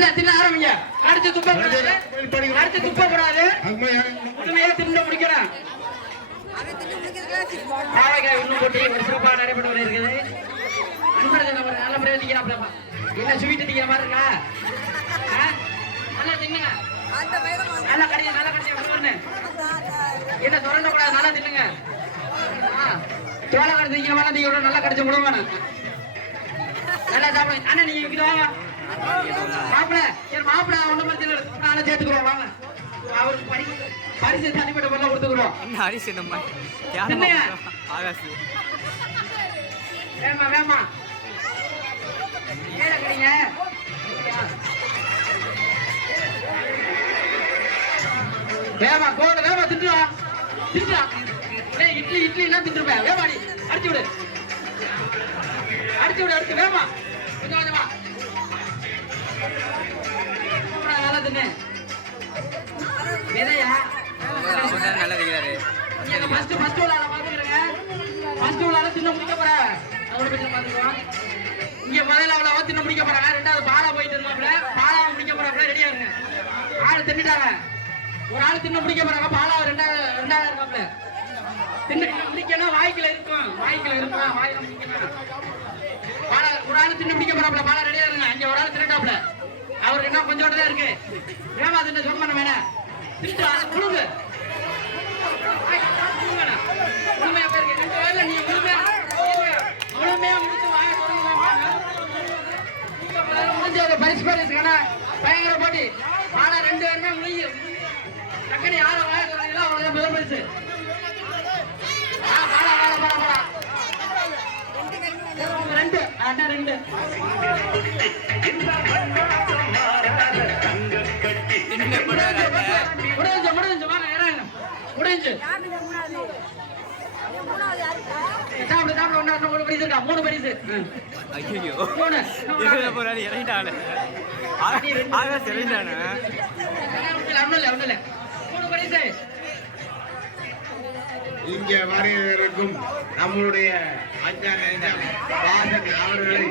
இல்ல தின்ன ஆரம்பிங்க. அடிச்சு துப்ப கூடாது. அடிச்சு துப்ப கூடாது. உண்மையா தின்னு முடிக்கிறேன் பாவைக்காய் இன்னும் போட்டி ஒரு சிறப்பாக நடைபெற்று வருகிறது. அன்பரசன் நம்ம நல்லபடியா திங்கிறாப்லப்பா என்ன ஸ்வீட் திங்கிற மாதிரி இருக்கா? நல்லா தின்னுங்க. நல்லா கடிங்க நல்லா ஒண்ணு. என்ன சுரண்ட கூடாது நல்லா தின்னுங்க. ஆ, சோள கடிச்சு திங்கிற மாதிரி விட நல்லா கடிச்சு விடுங்க நல்லா சாப்பிடுங்க. அண்ணா நீங்க இங்கிட்டு வாங்க. மாப்பிள சரி மாப்பிள ஒண்ணு மாதிரி இல்லை. நானும் சேர்த்துக்கிறோம் வாங்க. அவருக்கு பரிசு பரிசு தனிப்பட்ட பொருளை கொடுத்துக்கிறோம். என்ன ஹரிஸ் நம்ம? ஆகாசு. வேமா வேமா. ஏழை கடிங்க. வேமா கோட வேமா திட்டுவா திட்டுவா டேய் இட்லி இட்லி எல்லாம் திட்டுருப்பேன் வேமாடி அடிச்சு விடு. அடிச்சு விடு அடிச்சு. வேமா. அப்புறம் நல்லா தின்னு விதையா அவர் தான் நல்லா இருக்கிறாரு ஃபர்ஸ்ட் ஃபர்ஸ்ட் உள்ள ஆளை பாத்துக்கிறேங்க ஃபர்ஸ்ட் உள்ள தின்ன முடிக்க போறேன் அதோட பிரச்சனை பாத்துக்கோ இங்க முதல்ல அவ்வளவு தின்ன முடிக்க போறாங்க. ரெண்டாவது பாலா போயிட்டு இருந்தாப்ல பாலா முடிக்க போறாப்ல ரெடியா இருங்க. ஆளு தின்னுட்டாங்க. ஒரு ஆள் தின்ன முடிக்க போறாங்க. பாலா ரெண்டாவது ரெண்டாவது இருக்காப்ல தின்னு முடிக்கணும் வாய்க்குல இருக்கும். வாய்க்குல இருக்கும்? வாயில முடிக்கணும்? பாலா ஒரு ஆள் தின்னு முடிக்க போறாப்ல பாலா ரெடியா இருங்க. அங்க ஒரு ஆள் தின்னுட்டாப்ல அவருக்கு என்ன கொஞ்சோட தான் இருக்கு. ஏமா அது சொல்ல பண்ண வேணாம் திட்டு ஆளு கொடுங்க முழுமையா போயிருக்கு. ரெண்டு வேளை நீங்க முழுமையா முழுமையா முடிச்சு வாயை திறந்து ஒரு பரிசு பரிசுக்கான பயங்கர போட்டி. ஆனா ரெண்டு பேருமே முடிஞ்சு. டக்குனு யாரை வாயை திறந்தீங்களோ அவங்க முதல் பரிசு. ஆ, ரெண்டு. ரெண்டு? முடிஞ்சு சாப்பிடு சாப்பிடு பரிசு இருக்கா? மூணு பரிசு. ம். ஐயோ மூணு. என்ன போறாரு? இறங்கிட்டானே. ஆகாஷ் இறங்கிட்டானே. ஒண்ணும் இல்ல ஒண்ணும் இல்ல மூணு பரிசு. இங்கே வரையறுக்கும் நம்மளுடைய அஞ்சான வாசன் அவர்களை